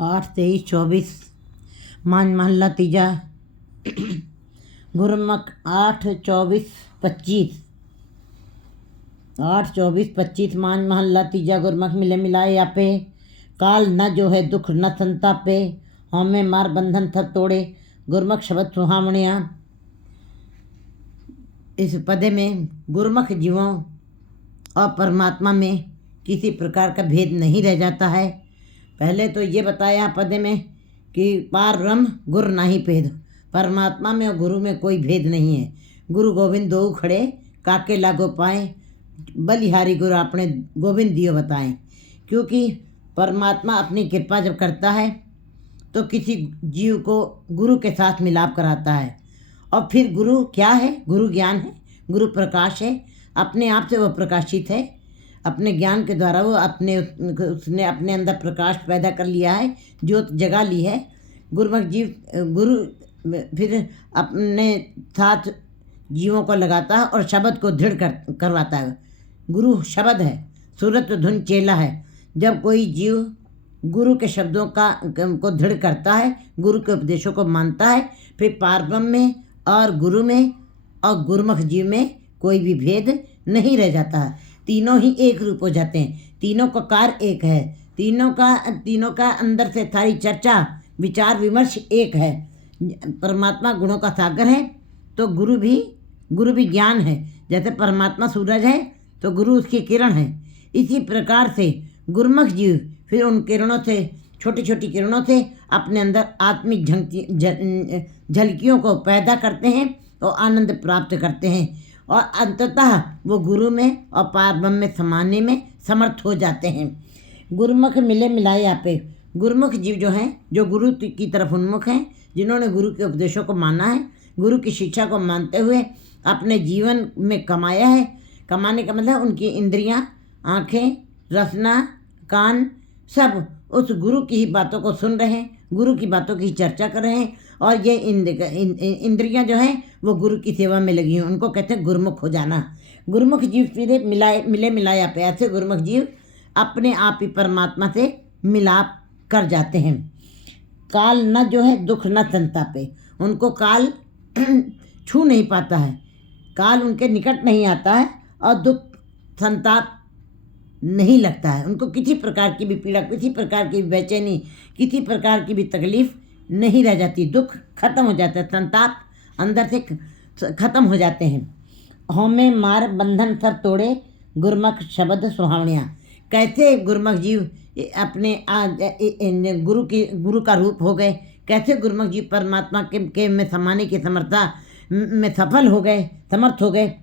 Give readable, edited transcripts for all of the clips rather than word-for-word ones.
8-23-24 मान महल्ला तीजा गुरमुख 8-24-25 8-24-25 मान महल्ला तीजा गुरमुख मिले मिलाए आपे काल न जो है दुख न संतापे हमें मार बंधन थर तोड़े गुरमुख शब्द सुहावणिया। इस पदे में गुरमुख जीवों और परमात्मा में किसी प्रकार का भेद नहीं रह जाता है। पहले तो ये बताया पदे में कि पार ब्रह्म गुर नाही भेद, परमात्मा में और गुरु में कोई भेद नहीं है। गुरु गोविंद दो खड़े काके लागो पाए बलिहारी गुरु अपने गोविंद दियो बताएं। क्योंकि परमात्मा अपनी कृपा जब करता है तो किसी जीव को गुरु के साथ मिलाप कराता है। और फिर गुरु क्या है? गुरु ज्ञान है, गुरु प्रकाश है, अपने आप से वह प्रकाशित है। अपने ज्ञान के द्वारा वो उसने अपने अंदर प्रकाश पैदा कर लिया है, ज्योत जगा ली है। गुरमुख जीव गुरु फिर अपने साथ जीवों को लगाता है और शब्द को दृढ़ करवाता है। गुरु शब्द है, सूरत धुन चेला है। जब कोई जीव गुरु के शब्दों को दृढ़ करता है, गुरु के उपदेशों को मानता है, फिर पारब्रह्म में और गुरु में और गुरमुख जीव में कोई भी भेद नहीं रह जाता है। तीनों ही एक रूप हो जाते हैं, तीनों का कार्य एक है, तीनों का अंदर से सारी चर्चा विचार विमर्श एक है। परमात्मा गुणों का सागर है तो गुरु भी ज्ञान है। जैसे परमात्मा सूरज है तो गुरु उसकी किरण है। इसी प्रकार से गुरमुख जीव फिर उन किरणों से, छोटी छोटी किरणों से अपने अंदर आत्मिक झलकियों को पैदा करते हैं और आनंद प्राप्त करते हैं और अंततः वो गुरु में और पारब्रह्म में समाने में समर्थ हो जाते हैं। गुरमुख मिले मिलाए आपे, गुरमुख जीव जो हैं, जो गुरु की तरफ उन्मुख हैं, जिन्होंने गुरु के उपदेशों को माना है, गुरु की शिक्षा को मानते हुए अपने जीवन में कमाया है। कमाने का मतलब उनकी इंद्रियां, आँखें, रसना, कान सब उस गुरु की ही बातों को सुन रहे हैं, गुरु की बातों की चर्चा कर रहे हैं। और ये इंद्रियां जो हैं वो गुरु की सेवा में लगी हैं, उनको कहते हैं गुरमुख हो जाना। गुरमुख जीव फिर मिले मिलाए आप ऐसे गुरमुख जीव अपने आप ही परमात्मा से मिलाप कर जाते हैं। काल न जो है दुख न संतापे, उनको काल छू नहीं पाता है, काल उनके निकट नहीं आता है और दुख संताप नहीं लगता है। उनको किसी प्रकार की भी पीड़ा, किसी प्रकार की भी बेचैनी, किसी प्रकार की भी तकलीफ नहीं रह जाती। दुख खत्म हो जाता है, संताप अंदर से खत्म हो जाते हैं। हमें मार बंधन सब तोड़े गुरमुख शब्द सुहावणिया। कैसे गुरमुख जीव अपने गुरु का रूप हो गए, कैसे गुरमुख जीव परमात्मा के में समाने की समर्था में सफल हो गए, समर्थ हो गए।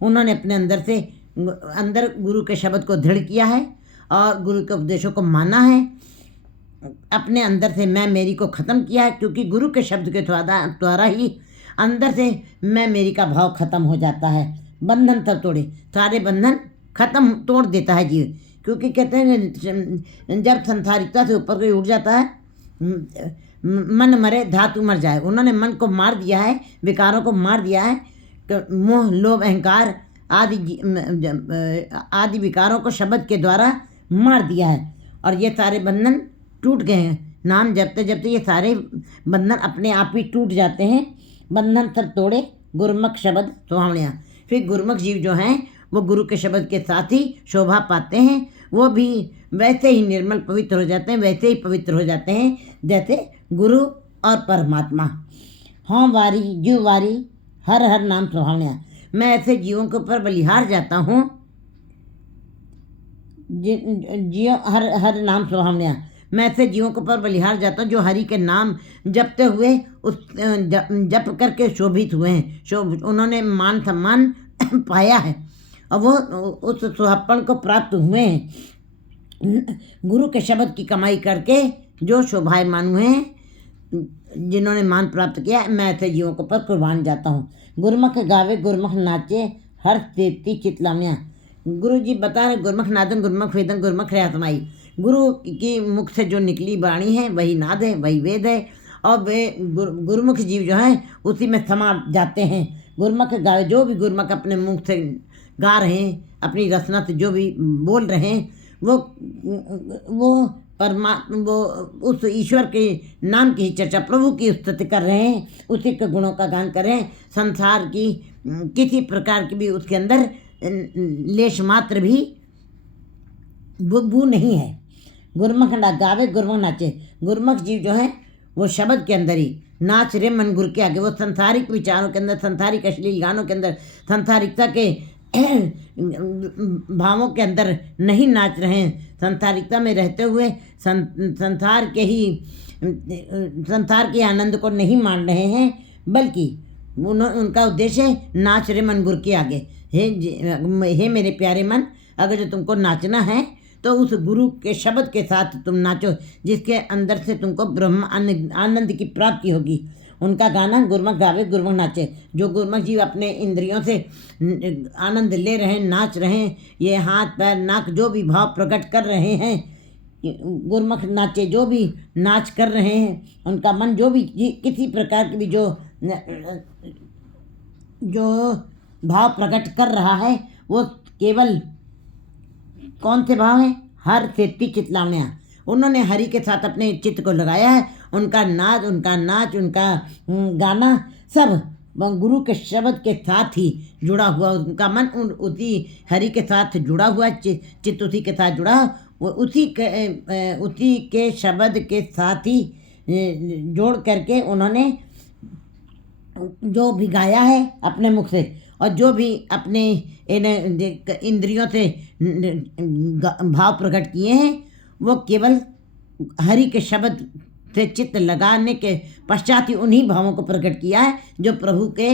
उन्होंने अपने अंदर गुरु के शब्द को दृढ़ किया है और गुरु के उपदेशों को माना है। अपने अंदर से मैं मेरी को ख़त्म किया है, क्योंकि गुरु के शब्द के द्वारा ही अंदर से मैं मेरी का भाव खत्म हो जाता है। बंधन तब तोड़े, सारे बंधन खत्म तोड़ देता है जीव। क्योंकि कहते हैं जब संसारिकता से ऊपर कोई उठ जाता है, मन मरे धातु मर जाए। उन्होंने मन को मार दिया है, विकारों को मार दिया है। मोह लोभ अहंकार आदि विकारों को शब्द के द्वारा मार दिया है और ये सारे बंधन टूट गए हैं। नाम जपते जपते ये सारे बंधन अपने आप ही टूट जाते हैं। बंधन सब तोड़े गुरमुख शब्द सुहावणिया। फिर गुरमुख जीव जो हैं वो गुरु के शब्द के साथ ही शोभा पाते हैं। वो भी वैसे ही निर्मल पवित्र हो जाते हैं, वैसे ही पवित्र हो जाते हैं जैसे गुरु और परमात्मा। हाँ वारी जीव वारी हर हर नाम सुहावणिया। मैं ऐसे जीवों के ऊपर बलिहार जाता हूँ, जियो हर हर नाम सुहावणिया। मैं ऐसे जीवों के ऊपर बलिहार जाता हूँ जो हरि के नाम जपते हुए उस जप करके शोभित हुए हैं। उन्होंने मान सम्मान पाया है और वो उस सुहापन को प्राप्त हुए हैं। गुरु के शब्द की कमाई करके जो शोभायमान हुए हैं, जिन्होंने मान प्राप्त किया, मैं ऐसे जीवों के ऊपर कुर्बान जाता हूँ। गुरमुख गावे गुरमुख नाचे हर देती चितलावनिया। गुरु जी बता रहे गुरमुख नादन गुरमुख वेदन गुरमुख रहतमाई। गुरु की मुख से जो निकली वाणी है वही नाद है, वही वेद है और वे गुरमुख जीव जो हैं उसी में समा जाते हैं। गुरमुख गावे, जो भी गुरमुख अपने मुख से गा रहे हैं, अपनी रचना से जो भी बोल रहे हैं, वो वो उस ईश्वर के नाम की चर्चा, प्रभु की स्तुति कर रहे हैं, उसी के गुणों का गान कर रहे हैं। संसार की किसी प्रकार की भी उसके अंदर लेश मात्र भी बू नहीं है। गुरमुख गावे गुरमुख नाचे। गुरमुख जीव जो है वो शब्द के अंदर ही नाच रे मन गुर के आगे। वो संसारिक विचारों के अंदर, संसारिक अश्लील गानों के अंदर, संसारिकता के भावों के अंदर नहीं नाच रहे हैं। संसारिकता में रहते हुए संसार के आनंद को नहीं मान रहे हैं, बल्कि उनका उद्देश्य है नाच रे मन गुर के आगे। हे मेरे प्यारे मन, अगर जो तुमको नाचना है तो उस गुरु के शब्द के साथ तुम नाचो, जिसके अंदर से तुमको ब्रह्म आनंद की प्राप्ति होगी। उनका गाना गुरमुख गावे गुरमुख नाचे। जो गुरमुख जीव अपने इंद्रियों से आनंद ले रहे हैं, नाच रहे हैं, ये हाथ पैर नाक जो भी भाव प्रकट कर रहे हैं, गुरमुख नाचे, जो भी नाच कर रहे हैं, उनका मन जो भी किसी प्रकार की भी जो भाव प्रकट कर रहा है, वो केवल कौन से भाव हैं? हर सेती चितलावनिया। उन्होंने हरि के साथ अपने चित्त को लगाया है। उनका नाच, उनका गाना सब गुरु के शब्द के साथ ही जुड़ा हुआ। उनका मन उसी हरि के साथ जुड़ा हुआ, चित्त उसी के साथ जुड़ा, वो उसी के शब्द के साथ ही जोड़ करके उन्होंने जो भी गाया है अपने मुख से, और जो भी अपने इंद्रियों से भाव प्रकट किए हैं, वो केवल हरि के शब्द से चित्त लगाने के पश्चात ही उन्हीं भावों को प्रकट किया है जो प्रभु के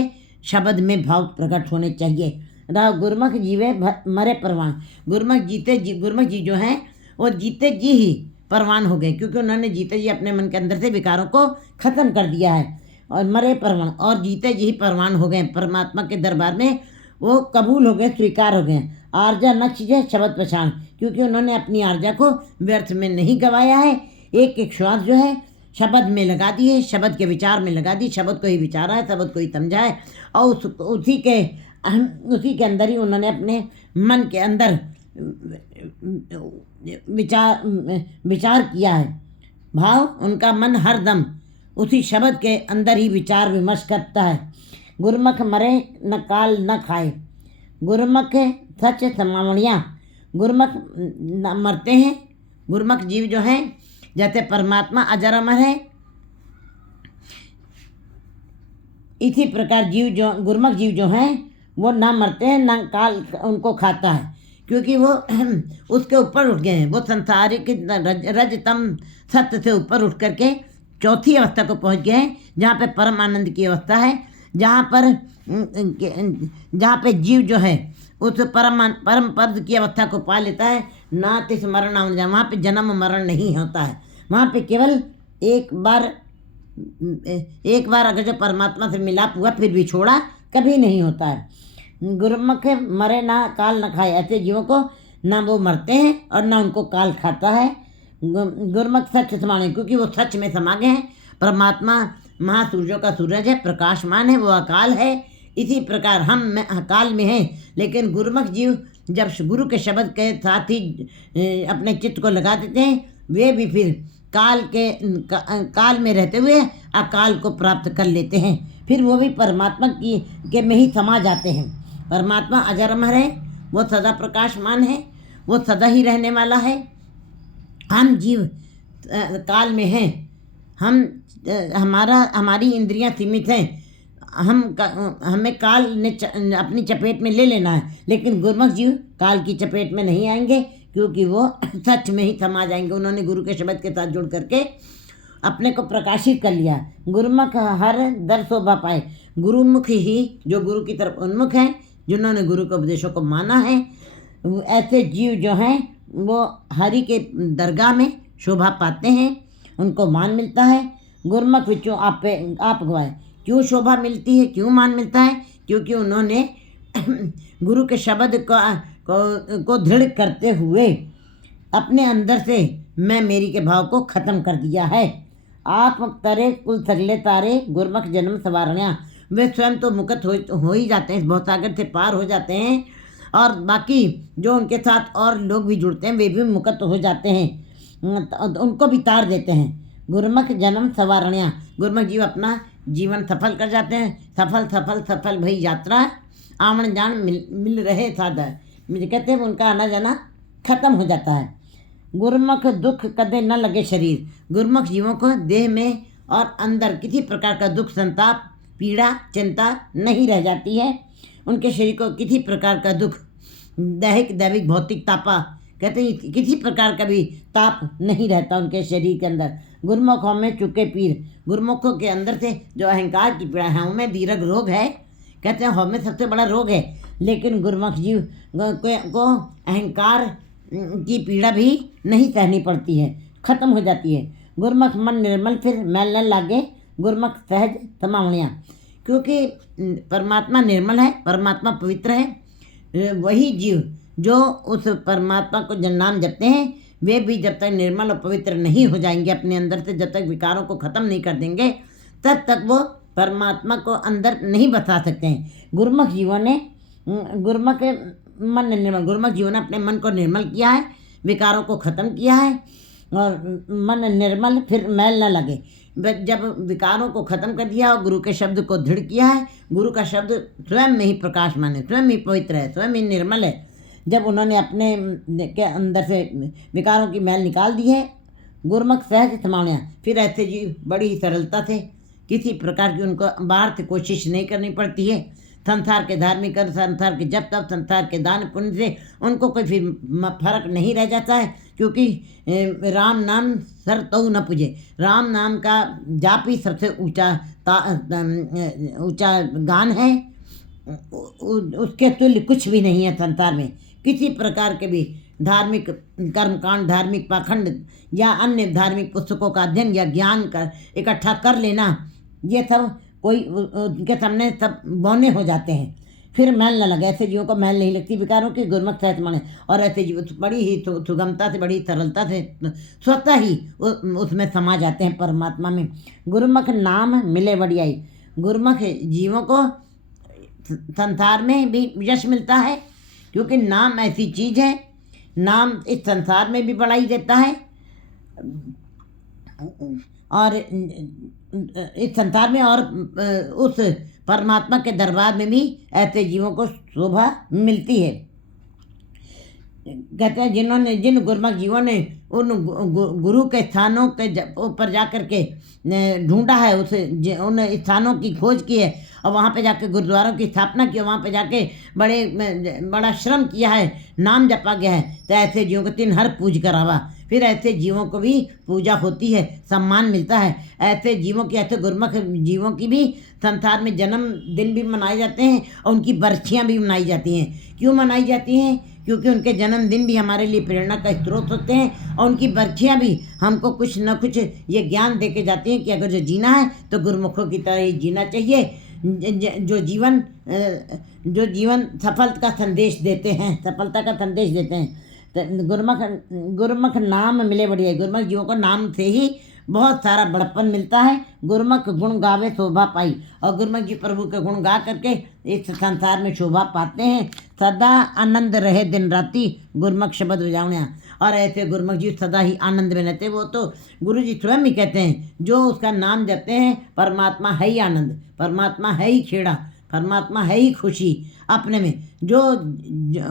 शब्द में भाव प्रकट होने चाहिए। गुरमुख जीवे मरे परवान। गुरमुख जी जो हैं वो जीते जी ही परवान हो गए, क्योंकि उन्होंने जीते जी अपने मन के अंदर से विकारों को खत्म कर दिया है, और मरे परवान और जीते जी ही परवान हो गए। परमात्मा के दरबार में वो कबूल हो गए, स्वीकार हो गए। आर्जा नक्श जय शब्द पहचान, क्योंकि उन्होंने अपनी आर्जा को व्यर्थ में नहीं गवाया है। एक एक श्वास जो है शब्द में लगा दी है, शब्द के विचार में लगा दी, शब्द को ही विचारा है, शब्द को ही समझा है, और उसी के अंदर ही उन्होंने अपने मन के अंदर विचार किया है। भाव उनका मन हरदम उसी शब्द के अंदर ही विचार विमर्श करता है। गुरमुख मरे न काल न खाए। गुरमुख सच समावणिया। गुरमुख न मरते हैं। गुरमुख जीव जो हैं, जैसे परमात्मा अजर अमर है, इसी प्रकार गुरमुख जीव जो हैं वो ना मरते हैं, ना काल उनको खाता है, क्योंकि वो उसके ऊपर उठ गए हैं। वो संसारिक रजतम सत्य से ऊपर उठ करके चौथी अवस्था को पहुंच गए हैं, जहाँ पे परम आनंद की अवस्था है, जहाँ पे जीव जो है उस परम पद की अवस्था को पा लेता है। ना तिस मरण ना, वहाँ पे जन्म मरण नहीं होता है। वहाँ पे केवल एक बार अगर जो परमात्मा से मिलाप हुआ फिर भी छोड़ा कभी नहीं होता है। गुरमुख मरे ना काल न खाए। ऐसे जीवों को ना वो मरते हैं और ना उनको काल खाता है। गुरमुख सच समाने, क्योंकि वो सच में समा गए हैं। परमात्मा महासूर्यों का सूरज है, प्रकाशमान है, वो अकाल है। इसी प्रकार हम अकाल में हैं, लेकिन गुरमुख जीव जब गुरु के शब्द के साथ ही अपने चित्त को लगा देते हैं, वे भी फिर काल में रहते हुए अकाल को प्राप्त कर लेते हैं। फिर वो भी परमात्मा के में ही समा जाते हैं। परमात्मा अजर अमर है, वो सदा प्रकाशमान है, वो सदा ही रहने वाला है। हम जीव काल में हैं। हमारी इंद्रियां सीमित हैं। हमें काल ने अपनी चपेट में ले लेना है, लेकिन गुरमुख जीव काल की चपेट में नहीं आएंगे, क्योंकि वो सच में ही समा जाएंगे। उन्होंने गुरु के शब्द के साथ जुड़ करके अपने को प्रकाशित कर लिया। गुरुमुख हर दर शोभा पाए। गुरुमुख ही जो गुरु की तरफ उन्मुख हैं, जिन्होंने गुरु के उपदेशों को माना है, ऐसे जीव जो हैं वो हरि के दरगाह में शोभा पाते हैं, उनको मान मिलता है। गुरमुख विचों आप गवाए। क्यों शोभा मिलती है, क्यों मान मिलता है? क्योंकि उन्होंने गुरु के शब्द को दृढ़ करते हुए अपने अंदर से मैं मेरी के भाव को खत्म कर दिया है। आप तरे कुल सगले तारे गुरमुख जन्म सवारणिया। वे स्वयं तो मुक्त हो ही जाते हैं, भवसागर से पार हो जाते हैं, और बाकी जो उनके साथ और लोग भी जुड़ते हैं वे भी मुक्त हो जाते हैं, तो उनको भी तार देते हैं। गुरमुख जन्म सवारणिया, गुरमुख जीव अपना जीवन सफल कर जाते हैं। सफल सफल सफल भई यात्रा, आमन जान मिल रहे साधर, मुझे कहते हैं उनका आना जाना खत्म हो जाता है। गुरमुख दुख कदे न लगे शरीर, गुरमुख जीवों को देह में और अंदर किसी प्रकार का दुख संताप पीड़ा चिंता नहीं रह जाती है। उनके शरीर को किसी प्रकार का दुख दैहिक दैविक भौतिक तापा, कहते हैं किसी प्रकार का भी ताप नहीं रहता उनके शरीर के अंदर। गुरमुखों में चुके पीर, गुरमुखों के अंदर से जो अहंकार की पीड़ा है उनमें दीर्घ रोग है, कहते हैं हमें सबसे बड़ा रोग है। लेकिन गुरमुख जीव को अहंकार की पीड़ा भी नहीं सहनी पड़ती है, खत्म हो जाती है। गुरमुख मन निर्मल फिर मैल न लागे, गुरमुख सहज समावणिया, क्योंकि परमात्मा निर्मल है, परमात्मा पवित्र है। वही जीव जो उस परमात्मा को जब नाम जपते हैं वे भी जब तक निर्मल और पवित्र नहीं हो जाएंगे अपने अंदर से, जब तक विकारों को ख़त्म नहीं कर देंगे तब तक वो परमात्मा को अंदर नहीं बसा सकते हैं। गुरमुख जीवों ने गुरमुख मन निर्मल, गुरमुख जीवों ने अपने मन को निर्मल किया है, विकारों को ख़त्म किया है और मन निर्मल फिर मैल न लगे। जब विकारों को ख़त्म कर दिया और गुरु के शब्द को दृढ़ किया है, गुरु का शब्द स्वयं में ही प्रकाशमान है, स्वयं ही पवित्र है, स्वयं ही निर्मल है। जब उन्होंने अपने के अंदर से विकारों की मैल निकाल दी है, गुरमुख सहज समावणिया, फिर ऐसे जीव बड़ी ही सरलता से किसी प्रकार की उनको बाहर से कोशिश नहीं करनी पड़ती है। संसार के धार्मिक और संसार के जब तक संसार के दान पुण्य से उनको कोई फिर फर्क नहीं रह जाता है, क्योंकि राम नाम सर तो न पूजे, राम नाम का जाप ही सबसे ऊंचा गान है। उसके तुल्य कुछ भी नहीं है संसार में। किसी प्रकार के भी धार्मिक कर्मकांड, धार्मिक पाखंड या अन्य धार्मिक पुस्तकों का अध्ययन या ज्ञान कर इकट्ठा कर लेना, ये सब कोई उनके सामने सब बौने हो जाते हैं, फिर मैल न लगे। ऐसे जीवों को मैल नहीं लगती विकारों की, गुरमुख सहज मन है। और ऐसे जीव बड़ी ही सुगमता से, बड़ी सरलता से स्वतः ही उसमें समा जाते हैं परमात्मा में। गुरमुख नाम मिले बढ़ियाई, गुरमुख जीवों को संसार में भी यश मिलता है, क्योंकि नाम ऐसी चीज़ है, नाम इस संसार में भी बढ़ाई देता है और इस संसार में और उस परमात्मा के दरबार में भी ऐसे जीवों को शोभा मिलती है। कहते हैं जिन गुरमुख जीवों ने उन गुरु के स्थानों के ऊपर जा कर के ढूंढा है, उन स्थानों की खोज की है और वहाँ पे जाके गुरुद्वारों की स्थापना की, वहाँ पे जाके बड़ा श्रम किया है, नाम जपा गया है, तो ऐसे जीवों को 3 हर पूज करावा, फिर ऐसे जीवों को भी पूजा होती है, सम्मान मिलता है। ऐसे जीवों की, ऐसे गुरमुख जीवों की भी संसार में जन्मदिन भी मनाए जाते हैं और उनकी बरसियाँ भी मनाई जाती हैं। क्यों मनाई जाती हैं? क्योंकि उनके जन्मदिन भी हमारे लिए प्रेरणा का स्रोत होते हैं और उनकी बरसियाँ भी हमको कुछ न कुछ ये ज्ञान दे के जाती हैं कि अगर जो जीना है तो गुरमुखों की तरह ही जीना चाहिए, जो जीवन सफलता का संदेश देते हैं, सफलता का संदेश देते हैं। तो गुरमुख नाम मिले बढ़िया, गुरमुख जीवों को नाम से ही बहुत सारा बड़प्पन मिलता है। गुरमुख गुण गावे शोभा पाई, और गुरमुख जी प्रभु के गुण गा करके इस संसार में शोभा पाते हैं। सदा आनंद रहे दिन राति, गुरमुख शब्द बजावणिया, और ऐसे गुरमुख जी सदा ही आनंद में रहते। वो तो गुरु जी स्वयं ही कहते हैं, जो उसका नाम जपते हैं परमात्मा है ही आनंद, परमात्मा है ही खेड़ा, परमात्मा है ही खुशी अपने में। जो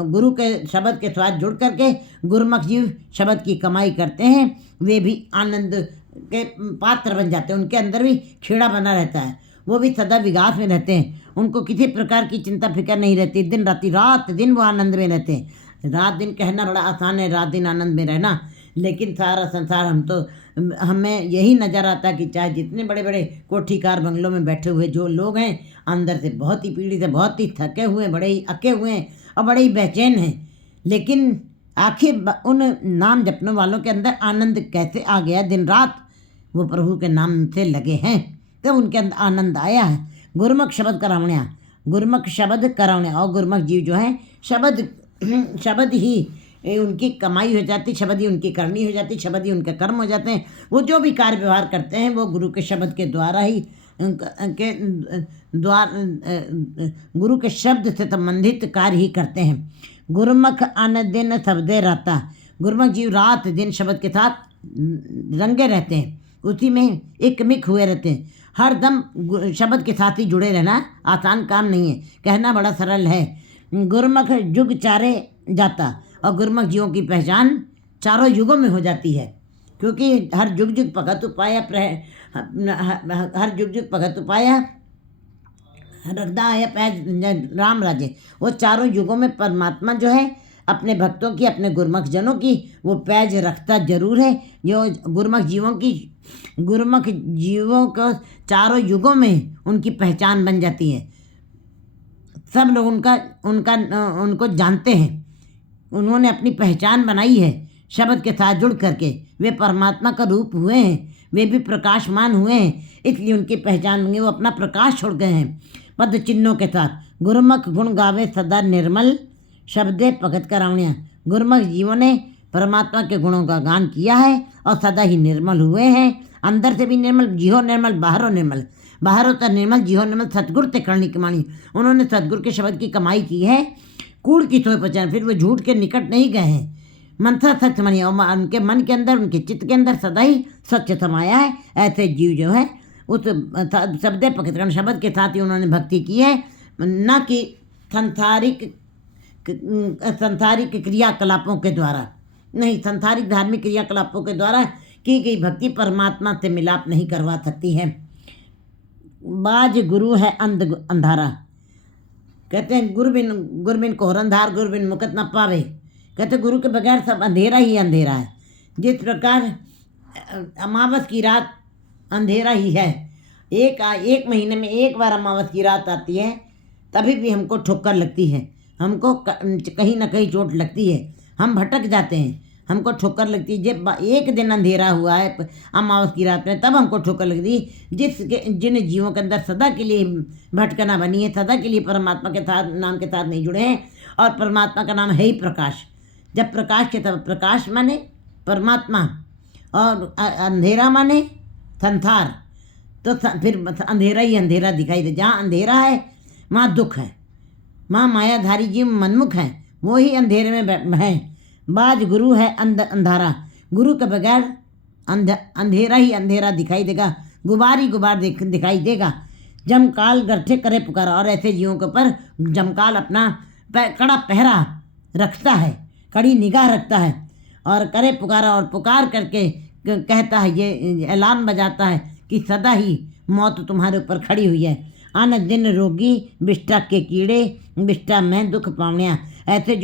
गुरु के शब्द के साथ जुड़ करके गुरमुख जीव शब्द की कमाई करते हैं, वे भी आनंद के पात्र बन जाते हैं। उनके अंदर भी खेड़ा बना रहता है, वो भी सदा विकास में रहते हैं। उनको किसी प्रकार की चिंता फिक्र नहीं रहती, दिन राति रात दिन वो आनंद में रहते हैं। रात दिन कहना बड़ा आसान है, रात दिन आनंद में रहना, लेकिन सारा संसार हमें यही नज़र आता है कि चाहे जितने बड़े बड़े कोठीकार बंगलों में बैठे हुए जो लोग हैं, अंदर से बहुत ही पीड़ित है, बहुत ही थके हुए हैं, बड़े ही अके हुए हैं और बड़े ही बेचैन हैं, लेकिन आखिर उन नाम जपने वालों के अंदर आनंद कैसे आ गया? दिन रात वो प्रभु के नाम से लगे हैं, तो उनके अंदर आनंद आया है। गुरमुख शब्द करावणिया, गुरमुख शब्द करावणिया, और गुरमुख जीव जो है शब्द ही उनकी कमाई हो जाती, शब्द ही उनकी करनी हो जाती, शब्द ही उनके कर्म हो जाते हैं। वो जो भी कार्य व्यवहार करते हैं वो गुरु के शब्द के द्वारा ही के द्वार गुरु के शब्द से संबंधित कार्य ही करते हैं। गुरुमुख अन दिन शब्दे रहता, गुरुमुख जीव रात दिन शब्द के साथ रंगे रहते हैं, उसी में एकमिक हुए रहते हैं। हर दम शब्द के साथ ही जुड़े रहना आसान काम नहीं है, कहना बड़ा सरल है। गुरुमुख जुग चारे जाता, और गुरुमुख जीवों की पहचान चारों युगों में हो जाती है, क्योंकि हर जुग जुग भगत उपाया हर जुग जुग भगत उपाया रखदा है पैज राम राजे। वो चारों युगों में परमात्मा जो है अपने भक्तों की, अपने गुरुमुख जनों की वो पैज रखता जरूर है। जो गुरुमुख जीवों को चारों युगों में उनकी पहचान बन जाती है। सब लोग उनको जानते हैं, उन्होंने अपनी पहचान बनाई है शब्द के साथ जुड़ करके। वे परमात्मा का रूप हुए हैं, वे भी प्रकाशमान हुए हैं, इसलिए उनकी पहचान होंगे, वो अपना प्रकाश छोड़ गए हैं पद चिन्हों के साथ। गुरुमुख गुण गावे सदा निर्मल, शब्दे भगत करावणिया। गुरुमुख जीवों ने परमात्मा के गुणों का गान किया है और सदा ही निर्मल हुए हैं, अंदर से भी निर्मल, जीहो निर्मल बाहरों निर्मल। बाहरों तो निर्मल, जीहो निर्मल, सतगुरु ते करनी कमानी। उन्होंने सतगुरु के शब्द की कमाई की है, कूड़ की सोच पहचान, फिर वो झूठ के निकट नहीं गए हैं। मनसा सच मनी, और उनके मन के अंदर, उनके चित्त के अंदर सदा ही सच समाया है। ऐसे जीव जो है उस शब्द पकड़ शब्द के साथ ही उन्होंने भक्ति की है, न कि संसारिक क्रियाकलापों के द्वारा नहीं। संसारिक धार्मिक क्रियाकलापों के द्वारा की गई भक्ति परमात्मा से मिलाप नहीं करवा सकती है। बाज गुरु है अंधारा, कहते हैं गुरु बिन कोहर अंधार, गुरु बिन मुकत न पावे। कहते गुरु के बगैर सब अंधेरा ही अंधेरा है। जिस प्रकार अमावस की रात अंधेरा ही है, एक महीने में एक बार अमावस की रात आती है, तभी भी हमको ठोकर लगती है, हमको कहीं ना कहीं चोट लगती है, हम भटक जाते हैं, हमको ठोकर लगती है। जब एक दिन अंधेरा हुआ है अमावस की रात में, तब हमको ठोकर लगती है। जिन जीवों के अंदर सदा के लिए भटकना बनी है, सदा के लिए परमात्मा के साथ नाम के साथ नहीं जुड़े हैं, और परमात्मा का नाम है ही प्रकाश। जब प्रकाश के तब प्रकाश माने परमात्मा, और अंधेरा माने संसार, तो फिर अंधेरा ही अंधेरा दिखाई दे। जहाँ अंधेरा है वहाँ दुख है, वहाँ मायाधारी जीव मनमुख हैं, वो ही अंधेरे में हैं। बाज गुरु है अंधारा, गुरु के बगैर अंधेरा ही अंधेरा दिखाई देगा, गुबार ही गुबार दिखाई देगा। जमकाल गर्ठे करे पुकारा, और ऐसे जीवों के ऊपर जमकाल अपना कड़ा पहरा रखता है, कड़ी निगाह रखता है, और करे पुकारा, और पुकार करके कहता है, ये ऐलान बजाता है कि सदा ही मौत तुम्हारे ऊपर खड़ी हुई है। अन दिन रोगी विष्टा के कीड़े, विष्टा में दुख पावनिया। ऐसे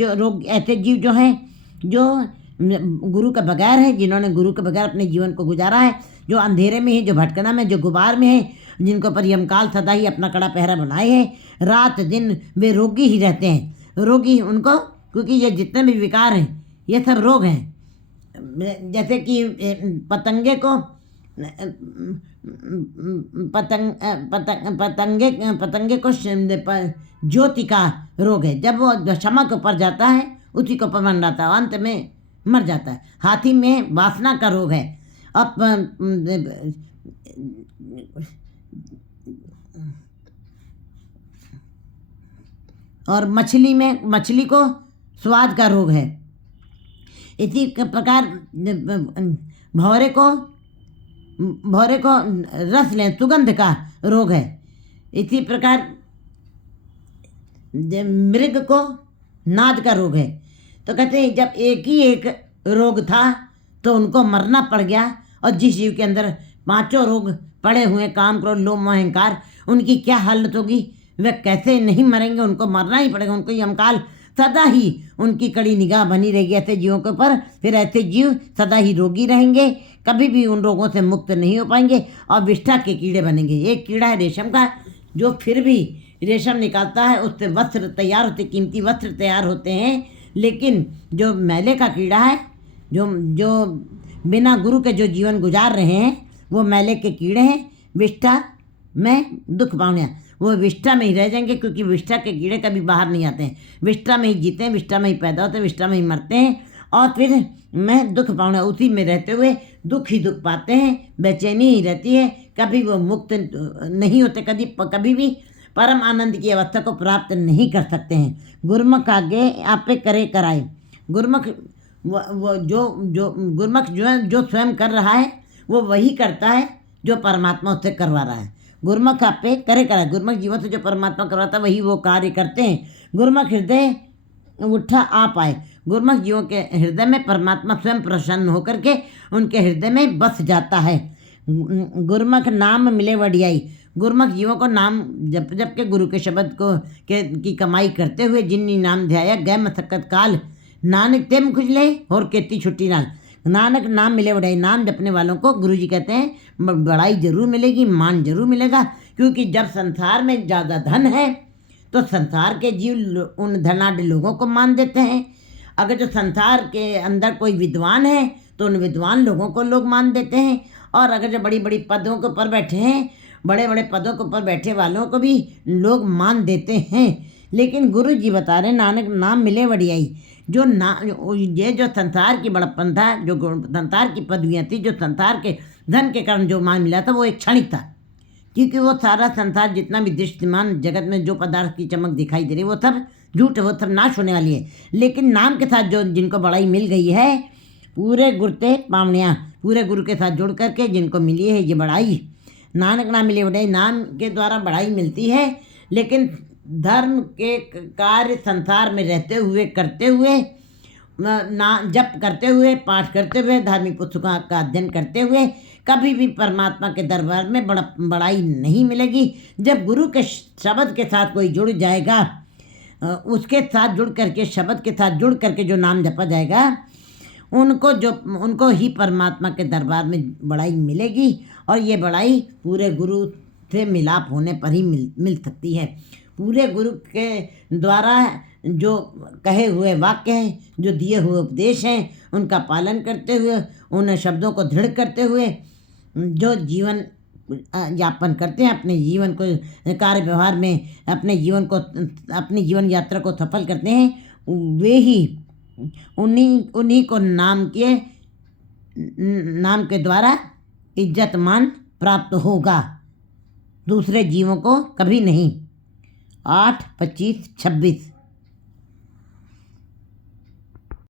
जीव जो हैं, जो गुरु के बगैर है, जिन्होंने गुरु के बगैर अपने जीवन को गुजारा है, जो अंधेरे में है, जो भटकना में, जो गुबार में है, जिनके ऊपर यमकाल सदा ही अपना कड़ा पहरा बनाए है, रात दिन वे रोगी ही रहते हैं। रोगी उनको, क्योंकि ये जितने भी विकार हैं ये सब रोग हैं। जैसे कि पतंगे को पतंगे को ज्योति का रोग है, जब वो क्षमा के ऊपर जाता है उसी को ऊपर बन जाता है, अंत में मर जाता है। हाथी में वासना का रोग है, अब और मछली को स्वाद का रोग है। इसी प्रकार भौरे को रस लें, सुगंध का रोग है। इसी प्रकार मृग को नाद का रोग है। तो कहते हैं जब एक रोग था तो उनको मरना पड़ गया, और जिस जीव के अंदर पांचों रोग पड़े हुए, काम क्रोध लोभ मोह अहंकार, उनकी क्या हालत होगी? वे कैसे नहीं मरेंगे, उनको मरना ही पड़ेगा। उनको यमकाल सदा ही उनकी कड़ी निगाह बनी रहेगी ऐसे जीवों के ऊपर। फिर ऐसे जीव सदा ही रोगी रहेंगे, कभी भी उन रोगों से मुक्त नहीं हो पाएंगे, और विष्ठा के कीड़े बनेंगे। एक कीड़ा है रेशम का, जो फिर भी रेशम निकालता है, उससे वस्त्र तैयार होते, कीमती वस्त्र तैयार होते हैं। लेकिन जो मैले का कीड़ा है, जो बिना गुरु के जो जीवन गुजार रहे हैं, वो मैले के कीड़े हैं। विष्ठा में दुख पावनिया, वो विष्ठा में ही रह जाएंगे, क्योंकि विष्ठा के कीड़े कभी बाहर नहीं आते हैं। विष्ठा में ही जीते हैं, विष्ठा में ही पैदा होते हैं, विष्ठा में ही मरते हैं, और फिर मैं दुख पावना, उसी में रहते हुए दुख ही दुख पाते हैं। बेचैनी ही रहती है, कभी वो मुक्त नहीं होते, कभी भी परम आनंद की अवस्था को प्राप्त नहीं कर सकते हैं। गुरमुख आगे आपे करे कराए। गुरमुख वो जो गुरमुख जो है, जो स्वयं कर रहा है वो वही करता है जो परमात्मा उससे करवा रहा है। गुरमुख आपे करे कराए। गुरमुख जीवन से जो परमात्मा करवाता है वही वो कार्य करते हैं। गुरमुख हृदय उठा आप आए। गुरमुख जीवों के हृदय में परमात्मा स्वयं प्रसन्न होकर के उनके हृदय में बस जाता है। गुरमुख नाम मिले वडियाई। गुरमुख जीवों को नाम जप जप के गुरु के शब्द की कमाई करते हुए जिन्नी नाम ध्याया गए मसक्कत काल, नानक तेम खुजले और केती छुट्टी नाल। नानक नाम मिले बड़ाई। नाम जपने वालों को गुरु जी कहते हैं बड़ाई जरूर मिलेगी, मान जरूर मिलेगा। क्योंकि जब संसार में ज़्यादा धन है तो संसार के जीव उन धनाढ़ लोगों को मान देते हैं। अगर जो संसार के अंदर कोई विद्वान है तो उन विद्वान लोगों को लोग मान देते हैं। और अगर जो बड़ी बड़ी पदों के ऊपर बैठे हैं, बड़े बड़े पदों के ऊपर बैठे वालों को भी लोग मान देते हैं। लेकिन गुरु जी बता रहे नानक नाम मिले वडियाई। ये जो संसार की बड़प्पन था, जो संसार की पदवियाँ थी, जो संसार के धन के कारण जो मान मिला था वो एक क्षणिक था। क्योंकि वो सारा संसार जितना भी दृश्यमान जगत में जो पदार्थ की चमक दिखाई दे रही है वो सब झूठ है, वो सब नाश होने वाली है। लेकिन नाम के साथ जो जिनको बड़ाई मिल गई है, पूरे गुरते पावनियाँ, पूरे गुरु के साथ जुड़ करके जिनको मिली है ये बड़ाई, नानक नाम मिले बड़ाई। नाम के द्वारा बड़ाई मिलती है। लेकिन धर्म के कार्य संसार में रहते हुए करते हुए, जप करते हुए, पाठ करते हुए, धार्मिक पुस्तकों का अध्ययन करते हुए कभी भी परमात्मा के दरबार में बड़ाई नहीं मिलेगी। जब गुरु के शब्द के साथ कोई जुड़ जाएगा, उसके साथ जुड़ करके, शब्द के साथ जुड़ करके जो नाम जपा जाएगा, उनको ही परमात्मा के दरबार में बड़ाई मिलेगी। और ये बड़ाई पूरे गुरु से मिलाप होने पर ही मिल सकती है। पूरे गुरु के द्वारा जो कहे हुए वाक्य हैं, जो दिए हुए उपदेश हैं, उनका पालन करते हुए, उन शब्दों को दृढ़ करते हुए जो जीवन यापन करते हैं, अपने जीवन को कार्य व्यवहार में अपने अपनी जीवन यात्रा को सफल करते हैं, वे ही उन्हीं को नाम के द्वारा इज्जत मान प्राप्त होगा, दूसरे जीवों को कभी नहीं। 8, 25, 26